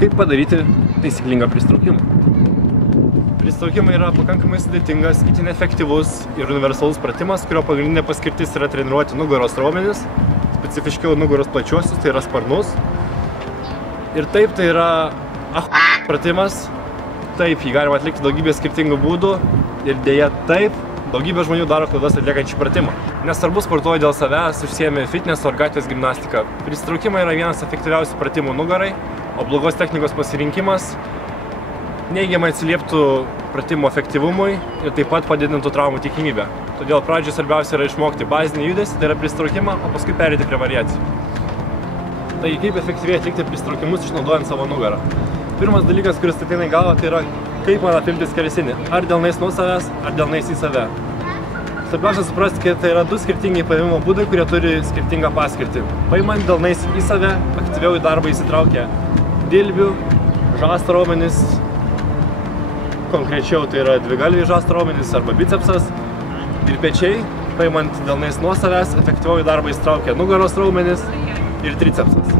Kaip padaryti taisyklingą pristraukimą? Pristraukimai yra pakankamai sudėtingas, itin efektyvus ir universalus pratimas, kurio pagrindinė paskirtis yra treniruoti nugaros raumenis, specifiškiau nugaros plačiuosius, tai yra sparnus. Ir taip, tai yra pratimas, taip, jį galima atlikti daugybę skirtingų būdų ir dėja taip, daugybė žmonių daro klaidas atliekant šį pratimą. Nesvarbu sportuoja dėl savęs, užsiėmė fitneso ar gatvės gimnastiką. Pristraukimai yra vienas efektyviausių pratimų nugarai, o blogos technikos pasirinkimas neigiamai atsilieptų pratimo efektyvumui ir taip pat padidintų traumų tikimybę. Todėl pradžioje svarbiausia yra išmokti bazinį judesį, tai yra pristraukimą, o paskui pereiti prie variacijų. Taigi, kaip efektyviai atlikti pristraukimus išnaudojant savo nugarą? Pirmas dalykas, kuris ateina į galvą, tai yra kaip man apimti skersinį. Ar delnais nuo savęs, ar delnais į save. Svarbiausia suprasti, kad tai yra du skirtingi paėmimo būdai, kurie turi skirtingą paskirtį. Paimant delnais į save, aktyviau į darbą įsitraukia dilbių, žasto raumenis, konkrečiau tai yra dvigalviai žasto raumenis arba bicepsas, ir pečiai, paimant delnais nuo savęs, efektyviau į darbą įsitraukia nugaros raumenis ir tricepsas.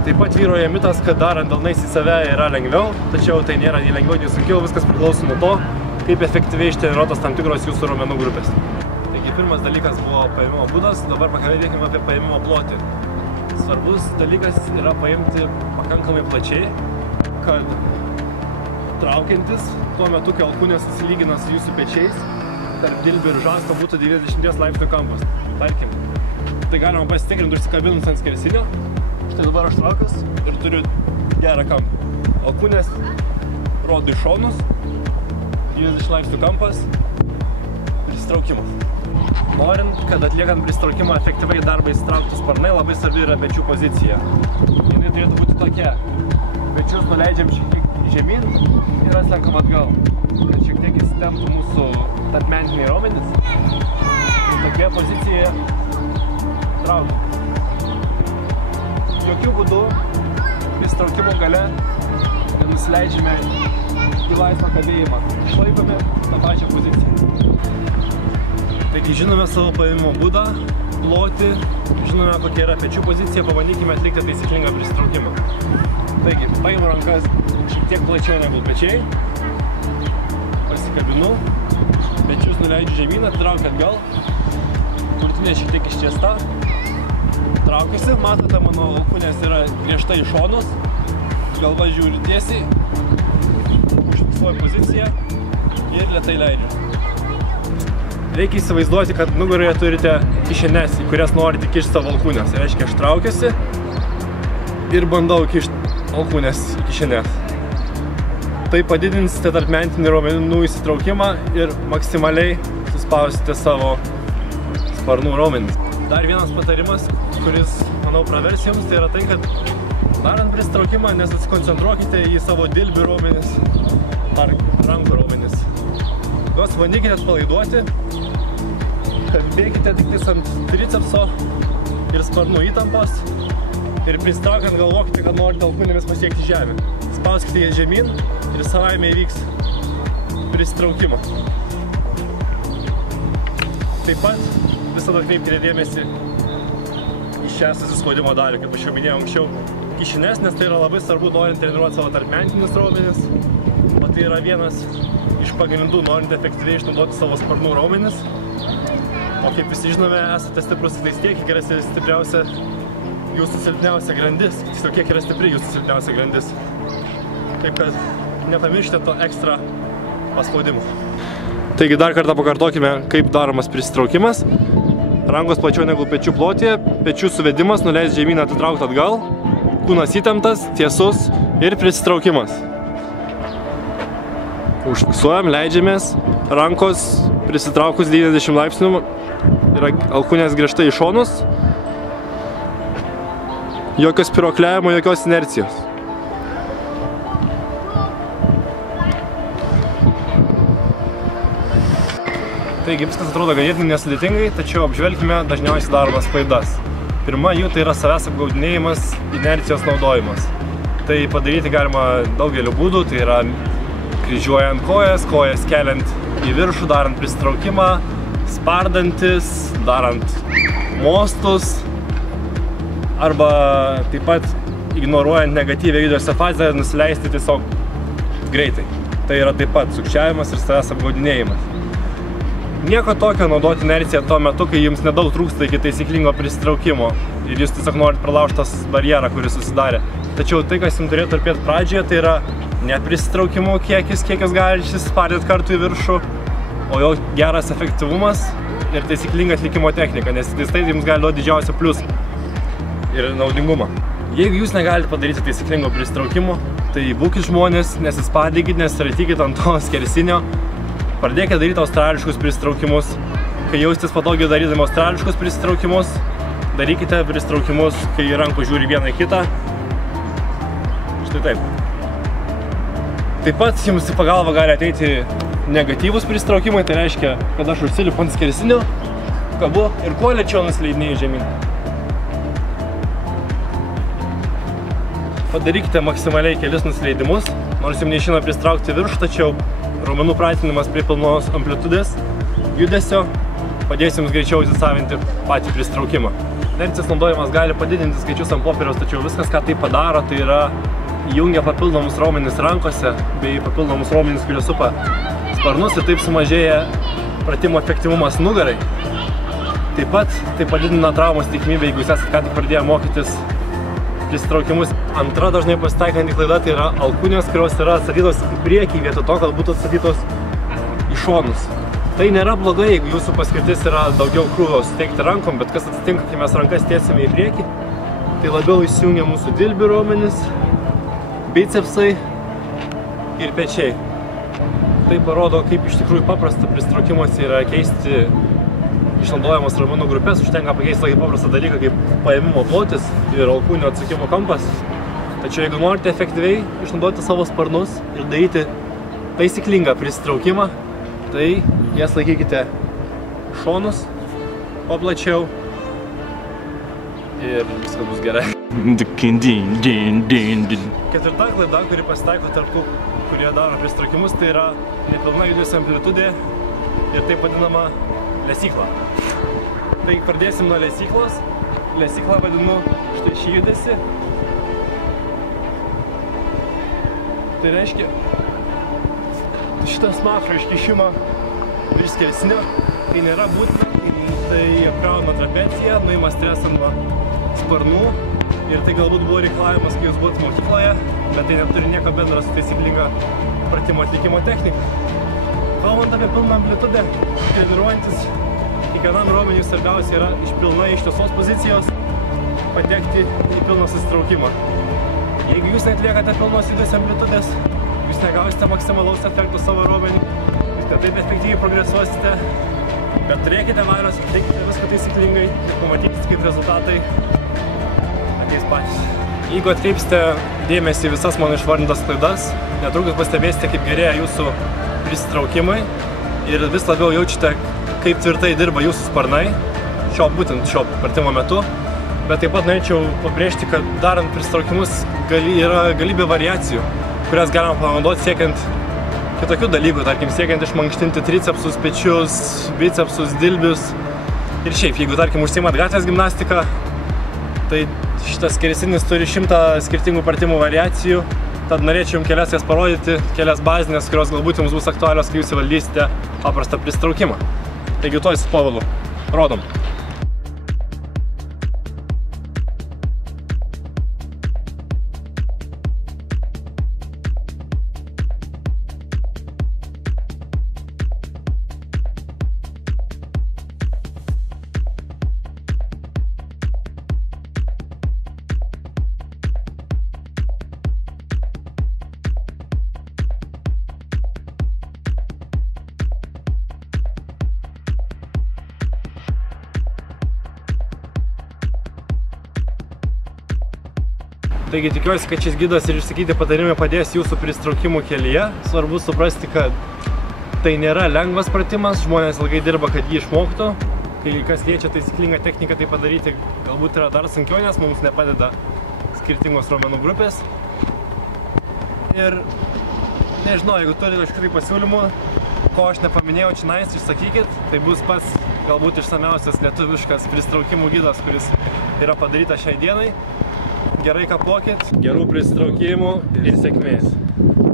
Taip pat vyroja mitas, kad darant delnais į save yra lengviau, tačiau tai nėra nei lengviau, nei sunkiau, viskas priklauso nuo to, kaip efektyviai ištreniruotos tam tikros jūsų raumenų grupės. Taigi pirmas dalykas buvo paėmimo būdas, dabar pakalbėkime apie paėmimo plotį. Svarbus dalykas yra paimti pakankamai plačiai, kad traukiantis, tuo metu, kai alkūnės susilygina su jūsų pečiais, tarp dilbių ir žasto būtų 90 laipsnių kampas. Tarkim, tai galima pasitikrinti užsikabinus ant skersinio. Štai dabar aš traukiuos ir turiu gerą kampą. Alkūnės rodo į šonus, 90 laipsnių kampas, pristraukimas. Norint, kad atliekant pristraukimą efektyviai darbą įsitrauktų sparnai, labai svarbi yra pečių pozicija. Jinai turėtų būti tokia. Pečius nuleidžiam šiek tiek žemyn ir atslenkam atgal, kad šiek tiek įsitemptų mūsų tarpmentiniai raumenys. Tokia pozicija traukiam. Jokių būdų pristraukimo gale nusileidžiame į laisvą kabėjimą. Išlaikome tą pačią poziciją. Taigi žinome savo paėmimo būdą, plotį, žinome kokia yra pečių pozicija, pabandykime atlikti taisyklingą pristraukimą. Taigi, paimu rankas šiek tiek plačiau negu pečiai, pasikabinu, pečius nuleidžiu žemyn, atitraukiu atgal, krūtinė šiek tiek ištiesta, traukiuosi, matote, mano alkūnės yra griežtai į šonus, galva žiūri tiesiai, užfiksuoju poziciją ir lėtai leidžiu. Reikia įsivaizduoti, kad nugaroje turite kišenes, į kurias norite kišti savo alkūnės. Tai reiškia, aš traukiuosi ir bandau kišti alkūnės į kišenes. Tai padidinsite tarpmentinį raumenų įsitraukimą ir maksimaliai suspausite savo sparnų raumenis. Dar vienas patarimas, kuris, manau, pravers jums, tai yra tai, kad darant pristraukimą nesusikoncentruokite į savo dilbių raumenis ar rankų raumenis. Juos bandykite atpalaiduoti, kalbėkite tik ant tricepso ir sparnų įtampos ir pristraukiant galvokite, kad norite alkūnėmis pasiekti žemę. Spauskite jas žemyn ir savaime įvyks pristraukimas. Taip pat visada kreipkite dėmesį į šią susispaudimo dalį, kaip aš jau minėjau anksčiau, kišenes, nes tai yra labai svarbu norint treniruoti savo tarpmentinius raumenis, o tai yra vienas iš pagrindų norint efektyviai išnaudoti savo sparnų raumenis. O kaip visi žinome, esate stiprus tik tiek, kiek yra stipriausia jūsų silpniausia grandis. Tiesiog kiek yra stipri jūsų silpniausia grandis. Taip kad nepamirškite to ekstra paspaudimų. Taigi dar kartą pakartokime, kaip daromas pristraukimas. Rankos plačiau negu pečių plotyje, pečių suvedimas, nuleis žemyn, atitraukti atgal, kūnas įtemptas, tiesus ir pristraukimas. Užfiksuojam, leidžiamės, rankos prisitraukus 90 laipsnių, yra alkūnės griežtai į šonus, jokio spyruokliavimo, jokios inercijos. Taigi viskas atrodo ganėtinai nesudėtingai, tačiau apžvelkime dažniausiai daromas klaidas. Pirma jų tai yra savęs apgaudinėjimas, inercijos naudojimas. Tai padaryti galima daugeliu būdų, tai yra kryžiuojant kojas, kojas keliant į viršų, darant pristraukimą, spardantis, darant mostus, arba taip pat ignoruojant negatyvią judesio fazę, nusileisti tiesiog greitai. Tai yra taip pat sukčiavimas ir savęs apgaudinėjimas. Nieko tokio naudoti inerciją tuo metu, kai jums nedaug trūksta iki taisyklingo prisitraukimo ir jūs tiesiog norit pralaužti tas barjerą, kuris susidarė. Tačiau tai, kas jums turėtų rūpėti pradžioje, tai yra ne prisitraukimų kiekis, kiek jūs galite spardyti kartų į viršų, o jo geras efektyvumas ir taisyklinga atlikimo technika, nes tai jums gali duoti didžiausią pliusą ir naudingumą. Jeigu jūs negalite padaryti taisyklingo prisitraukimo, tai būkit žmonės, nesispadykit, nesratykit ant to skersinio, pradėkite daryti australiškus prisitraukimus. Kai jausitės patogiai darydami australiškus prisitraukimus, darykite prisitraukimus, kai rankų žiūri vieną į kitą. Štai taip. Taip pat jums į pagalbą gali ateiti negatyvus prisitraukimai, tai reiškia, kad aš užsilipu ant skersinio, kabu ir kuo lėčiau nusileidinėju žemyn. Padarykite maksimaliai kelis nusileidimus, nors jums neišeina prisitraukti viršų, tačiau raumenų pratinimas prie pilnos amplitudės judesio padės jums greičiau įsisavinti patį prisitraukimą. Inercijos naudojimas gali padidinti skaičius ant popieriaus, tačiau viskas, ką tai padaro, tai yra įjungia papildomus raumenis rankose bei papildomus raumenis, kurie supa sparnus ir taip sumažėja pratimo efektyvumas nugarai. Taip pat tai padidina traumos tikimybę, jeigu jūs esate ką tik pradėję mokytis prisitraukimus. Antra dažnai pasitaikanti klaida tai yra alkūnės, kurios yra atstatytos į priekį vietoj to, kad būtų atstatytos į šonus. Tai nėra blogai, jeigu jūsų paskirtis yra daugiau krūvio suteikti rankom, bet kas atsitinka, kai mes rankas tiesime į priekį, tai labiau įsijungia mūsų dilbių raumenys, bicepsai ir pečiai. Tai parodo, kaip iš tikrųjų paprasta prisitraukimuose yra keisti išnaudojamas raumenų grupės, užtenka pakeisti tokį paprastą dalyką kaip paėmimo plotis ir alkūnių atsukimo kampas. Tačiau jeigu norite efektyviai išnaudoti savo sparnus ir daryti taisyklingą prisitraukimą, tai jas laikykite šonus, paplačiau ir viskas bus gerai. Ketvirta klaida, kuri pasitaiko tarp tų, kurie daro prisitraukimus, tai yra nepilna judesio amplitudė ir taip vadinama lesykla. Tai pradėsim nuo lesyklos. Lesyklą vadinu štai šį judesį. Tai reiškia šitą smakrą iškišimą virš skersinio. Tai nėra būtina, tai apkrauna trapeciją, nuima stresą nuo sparnų. Ir tai galbūt buvo reikalavimas, kai jūs buvote mokykloje, bet tai neturi nieko bendro su taisyklinga pratimo atlikimo technika. Kalbant apie pilną amplitudę, treniruojantis, kiekvienam raumeniui svarbiausia yra iš pilnai ištiesos pozicijos patekti į pilną susitraukimą. Jeigu jūs neatliekate pilnos judesio amplitudės, jūs negausite maksimalaus efekto savo raumenį, jūs taip efektyviai progresuosite, bet turėkite valios, atlikite viską taisyklingai ir pamatysite, kaip rezultatai ateis patys. Jeigu atkreipsite dėmesį į visas mano išvardintas klaidas, netrukus pastebėsite, kaip gerėja jūsų prisitraukimai ir vis labiau jaučiate, kaip tvirtai dirba jūsų sparnai, būtent šio pratimo metu. Bet taip pat norėčiau pabrėžti, kad darant prisitraukimus yra galybė variacijų, kurias galima panaudoti siekiant kitokių dalykų, tarkim siekiant išmankštinti tricepsus, pečius, bicepsus, dilbius. Ir šiaip, jeigu tarkim užsiimat gatvės gimnastiką, tai šitas skersinis turi 100 skirtingų pratimų variacijų. Tad norėčiau jums kelias jas parodyti, kelias bazinės, kurios galbūt jums bus aktualios, kai jūs įvaldysite paprastą prisitraukimą. Taigi tuoj su Povilu rodom. Taigi tikiuosi, kad šis gidas ir išsakyti patarimai padės jūsų prisitraukimų kelyje. Svarbu suprasti, kad tai nėra lengvas pratimas, žmonės ilgai dirba, kad jį išmoktų. Kai kas liečia taisyklingą techniką, tai padaryti galbūt yra dar sunkiau, nes mums nepadeda skirtingos raumenų grupės. Ir nežinau, jeigu turite kažkokių pasiūlymų, ko aš nepaminėjau čionais, išsakykit, tai bus pats galbūt išsamiausias lietuviškas prisitraukimų gidas, kuris yra padarytas šiai dienai. gerai kapokit, gerų prisitraukimų ir sėkmės.